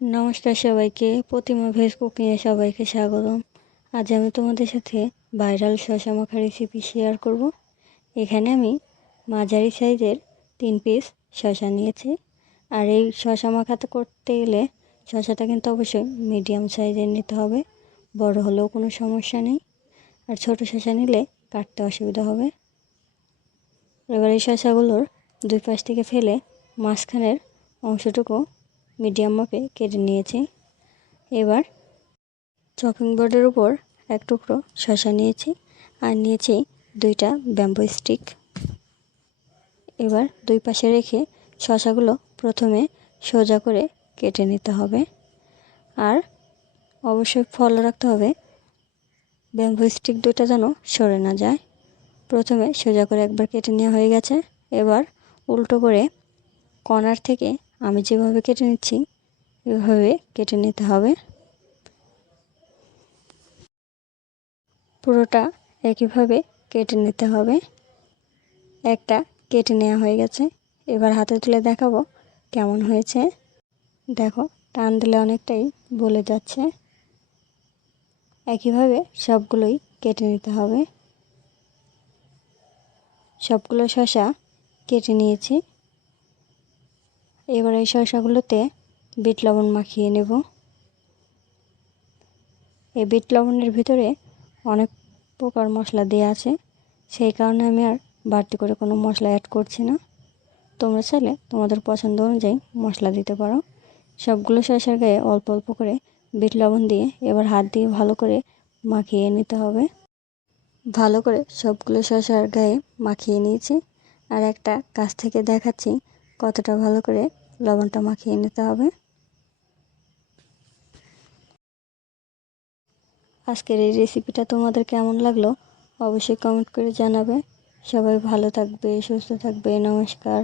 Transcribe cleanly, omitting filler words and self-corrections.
নমস্কার সবাইকে, প্রতিমা ভেজ কুকিংয়ে সবাইকে স্বাগতম। আজ আমি তোমাদের সাথে ভাইরাল শসা মাখা রেসিপি শেয়ার করব। এখানে আমি মাঝারি সাইজের 3 পিস শসা নিয়েছি। আর এই শসা মাখাতে করতে গেলে শসাটা কিন্তু অবশ্যই মিডিয়াম সাইজের নিতে হবে, বড় হলেও কোনো সমস্যা নেই। আর ছোট শসা নিলে কাটতে অসুবিধা হবে। এবার এই শসাগুলোর দুই পাশ থেকে ফেলে মাঝখানের অংশটুকু মিডিয়াম মাপে কেটে নিয়েছি। এবার চপিং বোর্ডের উপর এক টুকরো শসা নিয়েছি আর নিয়েছি 2টা ব্যাম্বু স্টিক। এবার দুই পাশে রেখে শসাগুলো প্রথমে সোজা করে কেটে নিতে হবে। আর অবশ্যই ফলো রাখতে হবে ব্যাম্বু স্টিক 2টা যেন সরে না যায়। প্রথমে সোজা করে একবার কেটে নেওয়া হয়ে গেছে। এবার উল্টো করে কর্নার থেকে আমি যেভাবে কেটে নিচ্ছি এভাবে কেটে নিতে হবে। পুরোটা একইভাবে কেটে নিতে হবে। একটা কেটে নেওয়া হয়ে গেছে। এবার হাতে তুলে দেখাবো কেমন হয়েছে। দেখো, টান দিলে অনেকটাই বলে যাচ্ছে। একইভাবে সবগুলোই কেটে নিতে হবে। সবগুলো শসা কেটে নিয়েছি। এবার এই শসাগুলোতে বিট লবণ মাখিয়ে নেব। এই বিট লবণের ভিতরে অনেক প্রকার মশলা দেওয়া আছে, সেই কারণে আমি আর বাড়তি করে কোনো মশলা অ্যাড করছি না। তোমরা চাইলে তোমাদের পছন্দ অনুযায়ী মশলা দিতে পারো। সবগুলো শসার গায়ে অল্প অল্প করে বিট লবণ দিয়ে এবার হাত দিয়ে ভালো করে মাখিয়ে নিতে হবে। ভালো করে সবগুলো শসার গায়ে মাখিয়ে নিয়েছি। আর একটা কাছ থেকে দেখাচ্ছি কতটা ভালো করে লবণটা মাখিয়ে নিতে হবে। আজকের এই রেসিপিটা তোমাদের কেমন লাগলো অবশ্যই কমেন্ট করে জানাবে। সবাই ভালো থাকবে, সুস্থ থাকবে। নমস্কার।